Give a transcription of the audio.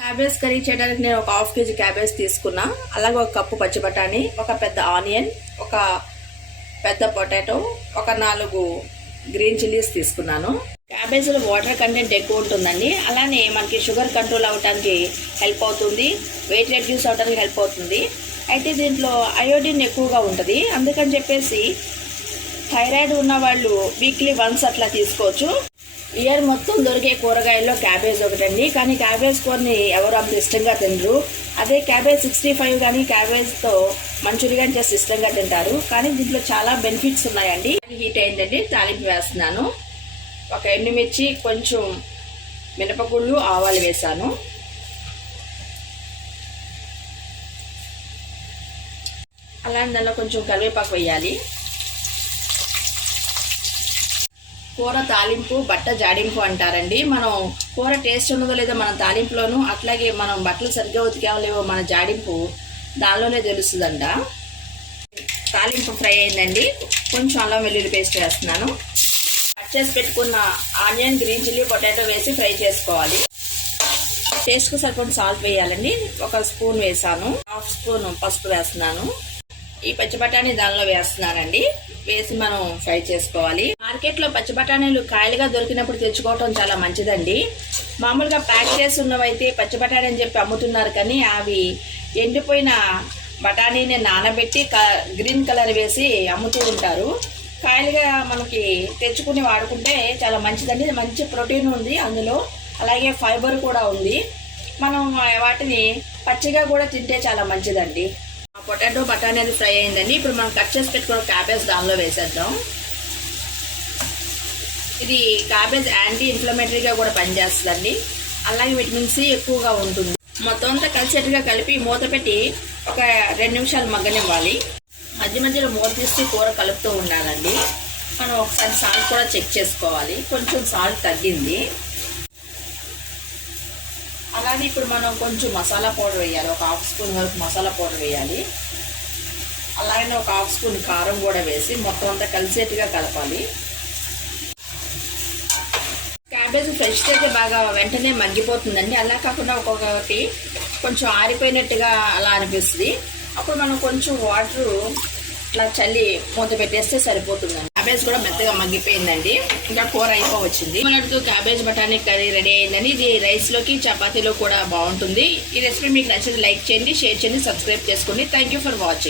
Cabbage curry చేయడానికి నేను ఒక హాఫ్ కేజీ క్యాబేజ్ తీసుకున్నా. అలాగే ఒక కప్పు పచ్చి బఠానీ, ఒక పెద్ద ఆనియన్, ఒక పెద్ద పొటాటో, ఒక 4 గ్రీన్ చిల్లీస్ తీసుకున్నాను. క్యాబేజీలో వాటర్ కంటెంట్ ఎక్కువ ఉంటుందండి. అలానే మనకి షుగర్ కంట్రోల్ అవ్వడానికి హెల్ప్ అవుతుంది, వెయిట్ రెడ్యూస్ అవ్వడానికి హెల్ప్ అవుతుంది. అయితే దీంట్లో అయోడిన్ ఎక్కువగా ఉంటుంది. అందుకని చెప్పేసి థైరాయిడ్ ఉన్న వాళ్ళు వీక్లీ వన్స్ అట్లా తీసుకోవచ్చు. ఇయర్ మొత్తం దొరికే కూరగాయల్లో క్యాబేజ్ ఒకటండి. కానీ క్యాబేజ్ కూరని ఎవరు అంత ఇష్టంగా తినరు. అదే క్యాబేజ్ 65 కానీ క్యాబేజ్తో మంచూరియన్ చేసి ఇష్టంగా తింటారు. కానీ దీంట్లో చాలా బెనిఫిట్స్ ఉన్నాయండి. హీట్ అయిందండి, తాలింపు వేస్తున్నాను. ఒక ఎండుమిర్చి, కొంచెం మినపగుళ్ళు, ఆవాలు వేసాను. అలానే దానిలో కొంచెం కరివేపాకు వేయాలి. కూర తాలింపు బట్ట జాడింపు అంటారండి. మనం కూర టేస్ట్ ఉన్నదో లేదో మన తాలింపులోను, అట్లాగే మనం బట్టలు సరిగ్గా ఉతికామో లేవో మన జాడింపు దానిలోనే తెలుస్తుందంట. తాలింపు ఫ్రై అయిందండి. కొంచెం అల్లం వెల్లుల్లి పేస్ట్ వేస్తున్నాను. కట్ చేసి పెట్టుకున్న ఆనియన్, గ్రీన్ చిల్లీ, పొటాటో వేసి ఫ్రై చేసుకోవాలి. టేస్ట్కు సరిపడిన సాల్ట్ వేయాలండి. 1 స్పూన్ వేసాను. 1/2 స్పూన్ పసుపు వేస్తున్నాను. ఈ పచ్చి బఠానీ దానిలో వేస్తున్నానండి. వేసి మనం ఫ్రై చేసుకోవాలి. మార్కెట్లో పచ్చి బఠానీలు కాయలుగా దొరికినప్పుడు తెచ్చుకోవటం చాలా మంచిదండి. మామూలుగా ప్యాక్ చేసి ఉన్నవైతే పచ్చి బఠానీ అని చెప్పి అమ్ముతున్నారు, కానీ అవి ఎండిపోయిన బఠానీని నానబెట్టి గ్రీన్ కలర్ వేసి అమ్ముతూ ఉంటారు. కాయలుగా మనకి తెచ్చుకుని వాడుకుంటే చాలా మంచిదండి. మంచి ప్రోటీన్ ఉంది అందులో, అలాగే ఫైబర్ కూడా ఉంది. మనం వాటిని పచ్చిగా కూడా తింటే చాలా మంచిదండి. పొటాటో బఠానీ అనేది ఫ్రై అయిందండి. ఇప్పుడు మనం కట్ చేసి పెట్టుకున్న క్యాబేజ్ దానిలో వేసేద్దాం. ఇది క్యాబేజ్ యాంటీ ఇన్ఫ్లమేటరీగా కూడా పనిచేస్తుందండి. అలాగే విటమిన్ సి ఎక్కువగా ఉంటుంది. మొత్తం అంతా కలిసేట్టుగా కలిపి మూత పెట్టి ఒక 2 నిమిషాలు మగ్గనివ్వాలి. మధ్య మధ్యలో మూత తీసి కూర కలుపుతూ ఉండాలండి. మనం ఒకసారి సాల్ట్ కూడా చెక్ చేసుకోవాలి. కొంచెం సాల్ట్ తగ్గింది. అలాగే ఇప్పుడు మనం కొంచెం మసాలా పౌడర్ వేయాలి. ఒక 1/2 స్పూన్ వరకు మసాలా పౌడర్ వేయాలి. అలాగే ఒక 1/2 స్పూన్ కారం కూడా వేసి మొత్తం అంతా కలిసేట్టుగా కలపాలి. క్యాబేజ్ ఫ్రెష్ అయితే బాగా వెంటనే మగ్గిపోతుందండి. అలా కాకుండా ఒక్కొక్కటి కొంచెం ఆరిపోయినట్టుగా అలా అనిపిస్తుంది. అప్పుడు మనం కొంచెం వాటర్ ఇట్లా చల్లి మూత పెట్టేస్తే సరిపోతుందండి. క్యాబేజ్ కూడా మెత్తగా మగ్గిపోయిందండి. ఇంకా కూర అయిపోవచ్చింది. మనకు క్యాబేజ్ బఠానీ కర్రీ రెడీ అయిందండి. ఇది రైస్లోకి, చపాతీలో కూడా బాగుంటుంది. ఈ రెసిపీ మీకు నచ్చితే లైక్ చేయండి, షేర్ చేయండి, సబ్స్క్రైబ్ చేసుకోండి. Thank you for watching.